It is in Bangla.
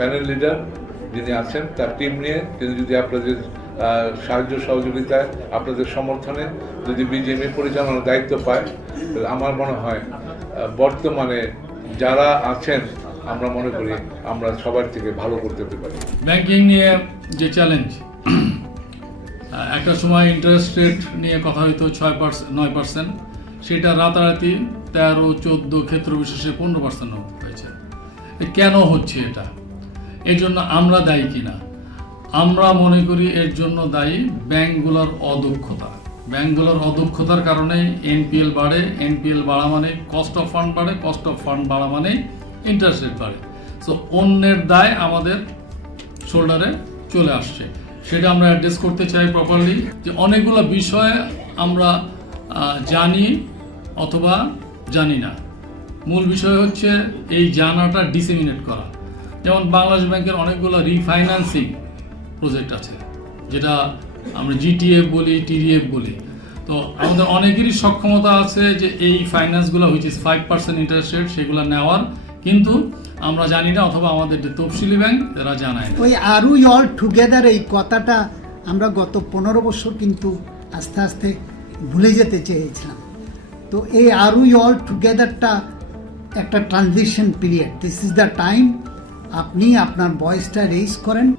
প্যানেল লিডার যিনি আছেন, তার টিম নিয়ে তিনি যদি আপনাদের সাহায্য সহযোগিতায় আপনাদের সমর্থনে যদি বিজেপি পরিচালনার দায়িত্ব পায়, তাহলে আমার মনে হয় বর্তমানে যারা আছেন, আমরা মনে করি আমরা সবার থেকে ভালো করতে পারি। ব্যাংকিং নিয়ে যে চ্যালেঞ্জ একটা সময় ইন্টারেস্ট রেট নিয়ে কথা হইতো ছয় পার্সেন্ট নয় পার্সেন্ট, সেটা রাতারাতি তেরো, চোদ্দ ক্ষেত্র বিশেষে পনেরো পার্সেন্ট হয়েছে। কেন হচ্ছে এটা? এর জন্য আমরা দায়ী কিনা? আমরা মনে করি এর জন্য দায়ী ব্যাংকগুলোর অদক্ষতা। ব্যাংকগুলোর অদক্ষতার কারণে এনপিএল বাড়ে। এনপিএল বাড়া মানে কস্ট অফ ফান্ড বাড়ে কস্ট অফ ফান্ড বাড়া মানে ইন্টারেস্ট রেট বাড়ে। সো অন্যের দায় আমাদের শোল্ডারে চলে আসছে। সেটা আমরা অ্যাড্রেস করতে চাই প্রপারলি যে অনেকগুলো বিষয় আমরা জানি অথবা জানি না। মূল বিষয় হচ্ছে এই জানাটা ডিসেমিনেট করা। যেমন বাংলাদেশ ব্যাংকের অনেকগুলো রিফাইন্যান্সিং প্রজেক্ট আছে, যেটা আমরা জিটিএফ বলি টিডিএফ বলি। তো আমাদের অনেকেরই সক্ষমতা আছে যে এই ফাইন্যান্সগুলো which is five percent interest rate সেগুলো নেওয়ার। কিন্তু আমরা জানি না, অথবা আমাদের যে তফসিলি ব্যাংক, এরা জানায় ওই আর উই অল টুগেদার এই কথাটা আমরা গত পনেরো বছর কিন্তু আস্তে আস্তে ভুলে যেতে চেয়েছিলাম। তো এই আর উই অল টুগেদারটা একটা transition period this is the time আপনি আপনার বয়সটা রেইস করেন।